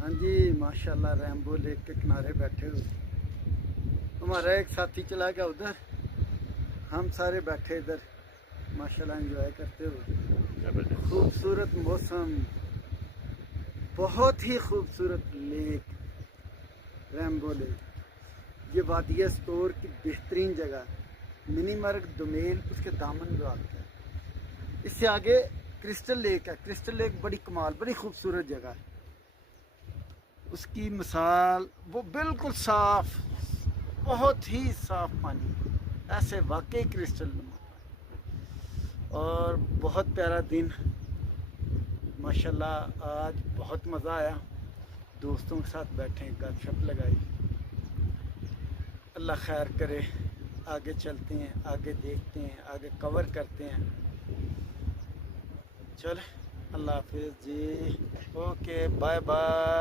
हाँ जी, माशाल्लाह Rambo lake के किनारे बैठे हुए। हमारा एक साथी चला गया उधर, हम सारे बैठे इधर माशाल्लाह एंजॉय करते हुए। खूबसूरत मौसम, बहुत ही खूबसूरत लेक, रैम्बो लेक। ये वादिया स्टोर की बेहतरीन जगह, मिनी मर्ग दुमेल उसके दामन में वाक़ है। इससे आगे क्रिस्टल लेक है। क्रिस्टल लेक बड़ी कमाल, बड़ी खूबसूरत जगह है। उसकी मिसाल वो बिल्कुल साफ, बहुत ही साफ पानी, ऐसे वाकई क्रिस्टल और बहुत प्यारा दिन। माशाल्लाह आज बहुत मज़ा आया, दोस्तों के साथ बैठे गपशप लगाई। अल्लाह खैर करे, आगे चलते हैं, आगे देखते हैं, आगे कवर करते हैं। चल अल्लाह हाफिज़ जी, ओके बाय बाय।